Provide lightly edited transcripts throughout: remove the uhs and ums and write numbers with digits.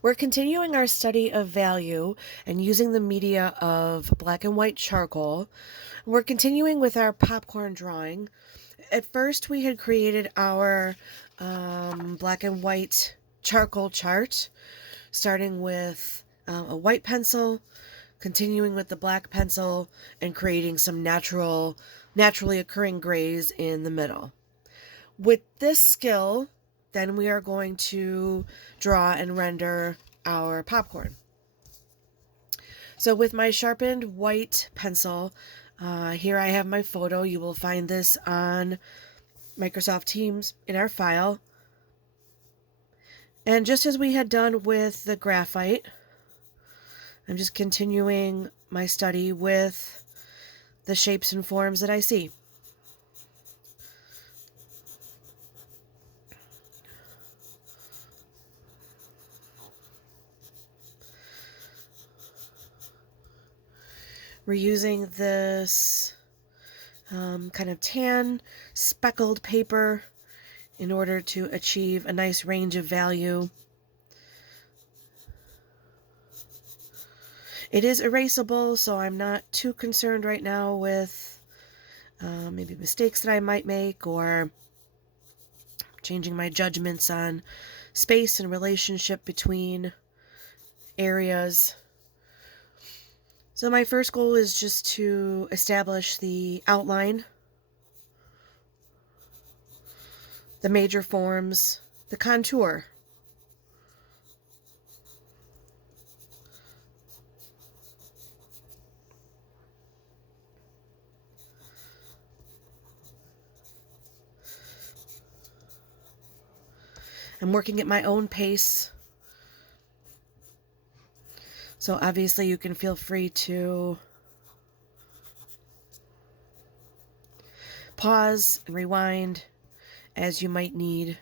We're continuing our study of value and using the media of black and white charcoal. We're continuing with our popcorn drawing. At first, we had created our black and white charcoal chart, starting with a white pencil, continuing with the black pencil, and creating some naturally occurring grays in the middle. With this skill, then we are going to draw and render our popcorn. So with my sharpened white pencil, here I have my photo. You will find this on Microsoft Teams in our file. And just as we had done with the graphite, I'm just continuing my study with the shapes and forms that I see. We're using this kind of tan speckled paper in order to achieve a nice range of value. It is erasable, so I'm not too concerned right now with maybe mistakes that I might make or changing my judgments on space and relationship between areas. So my first goal is just to establish the outline, the major forms, the contour. I'm working at my own pace. So obviously you can feel free to pause and rewind as you might need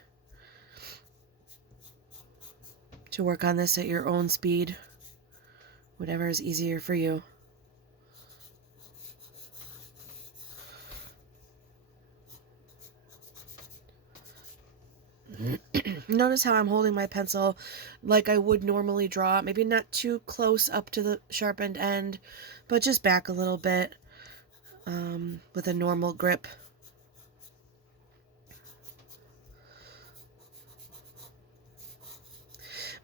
to work on this at your own speed, whatever is easier for you. Notice how I'm holding my pencil like I would normally draw, maybe not too close up to the sharpened end, but just back a little bit with a normal grip.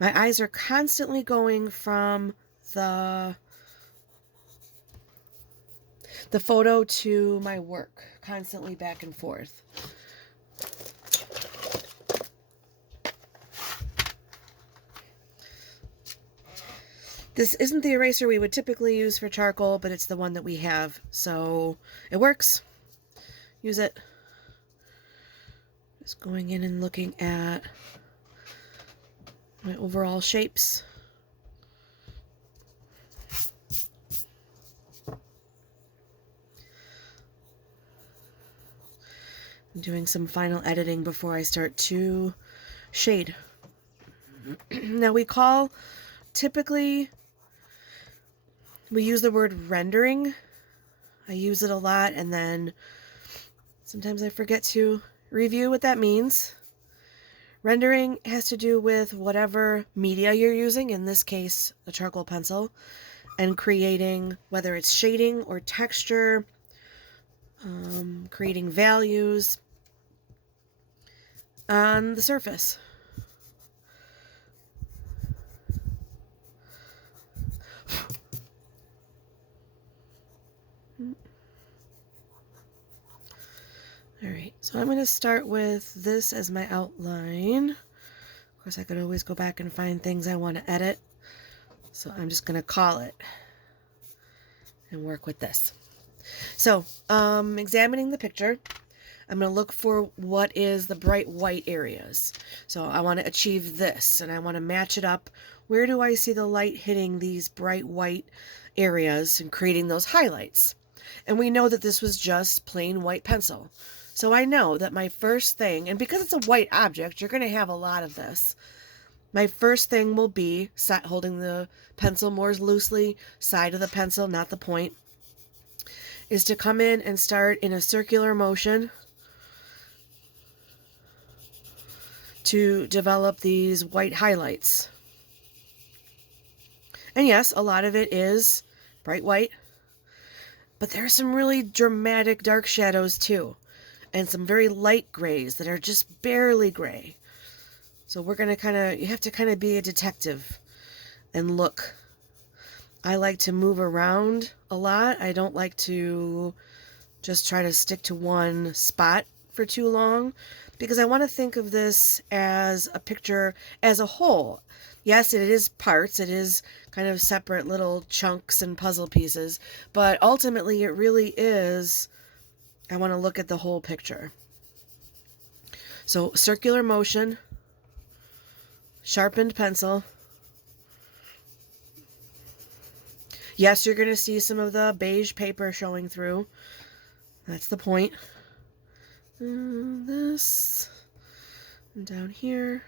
My eyes are constantly going from the photo to my work, constantly back and forth. This isn't the eraser we would typically use for charcoal, but it's the one that we have, so it works. Use it. Just going in and looking at my overall shapes. I'm doing some final editing before I start to shade. Now typically we use the word rendering. I use it a lot, and then sometimes I forget to review what that means. Rendering has to do with whatever media you're using, in this case, a charcoal pencil, and creating, whether it's shading or texture, creating values on the surface. Alright, so I'm going to start with this as my outline. Of course, I could always go back and find things I want to edit. So I'm just going to call it and work with this. So, examining the picture, I'm going to look for what is the bright white areas. So I want to achieve this, and I want to match it up. Where do I see the light hitting these bright white areas and creating those highlights? And we know that this was just plain white pencil. So I know that my first thing, and because it's a white object, you're going to have a lot of this. My first thing will be holding the pencil more loosely, side of the pencil, not the point, is to come in and start in a circular motion to develop these white highlights. And yes, a lot of it is bright white, but there are some really dramatic dark shadows too, and some very light grays that are just barely gray. So we're going to you have to kind of be a detective and look. I like to move around a lot. I don't like to just try to stick to one spot for too long, because I want to think of this as a picture as a whole. Yes, it is parts. It is kind of separate little chunks and puzzle pieces, but ultimately it really is, I want to look at the whole picture. So circular motion, sharpened pencil. Yes, you're going to see some of the beige paper showing through. That's the point. This, and down here.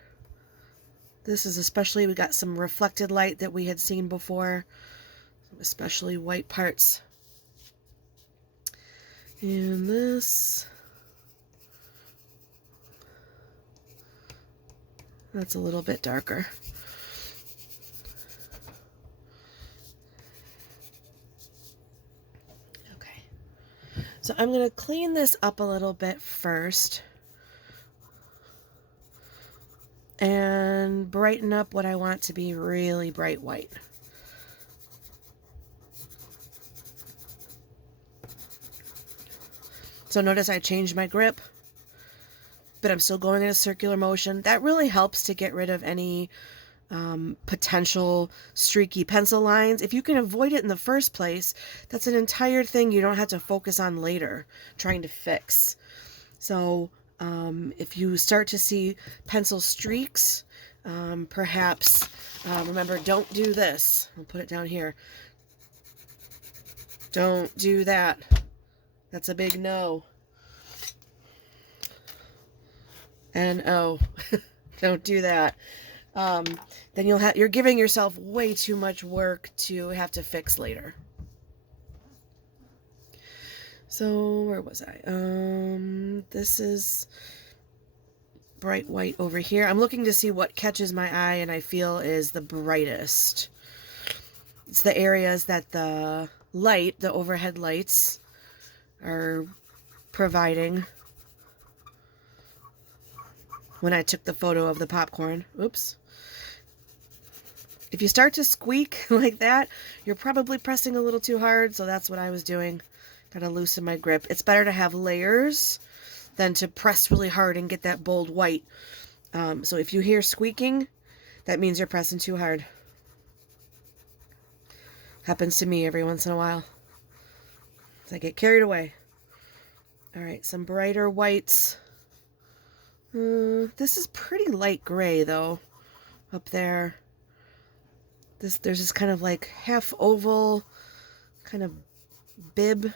This is especially, we got some reflected light that we had seen before, especially white parts. And this, that's a little bit darker. Okay, so I'm going to clean this up a little bit first and brighten up what I want to be really bright white. So notice I changed my grip, but I'm still going in a circular motion. That really helps to get rid of any potential streaky pencil lines. If you can avoid it in the first place, that's an entire thing you don't have to focus on later trying to fix. So if you start to see pencil streaks, perhaps, remember, don't do this. I'll put it down here. Don't do that. That's a big no. N-O. Don't do that. Then you're giving yourself way too much work to have to fix later. So where was I? This is bright white over here. I'm looking to see what catches my eye and I feel is the brightest. It's the areas that the light, the overhead lights, are providing. When I took the photo of the popcorn. Oops. If you start to squeak like that, you're probably pressing a little too hard, so that's what I was doing. Gotta loosen my grip. It's better to have layers than to press really hard and get that bold white. So if you hear squeaking, that means you're pressing too hard. Happens to me every once in a while. So I get carried away. Alright, some brighter whites. This is pretty light gray though, up there. There's this kind of like half oval kind of bib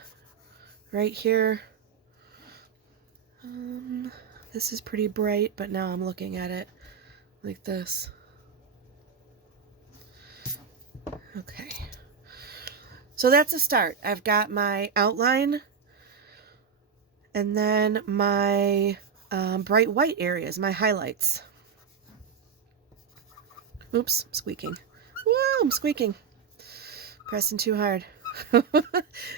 right here. This is pretty bright, but now I'm looking at it like this. Okay. So that's a start. I've got my outline and then my bright white areas, my highlights. Oops, squeaking. Whoa, I'm squeaking. Pressing too hard.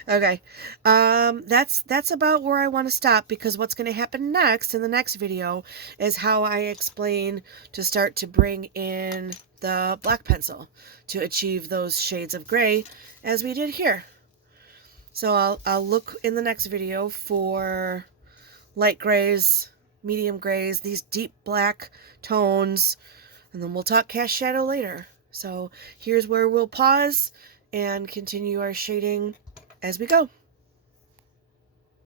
Okay. That's about where I want to stop, because what's going to happen next in the next video is how I explain to start to bring in the black pencil to achieve those shades of gray as we did here. So I'll look in the next video for light grays, medium grays, these deep black tones, and then we'll talk cast shadow later. So here's where we'll pause and continue our shading as we go.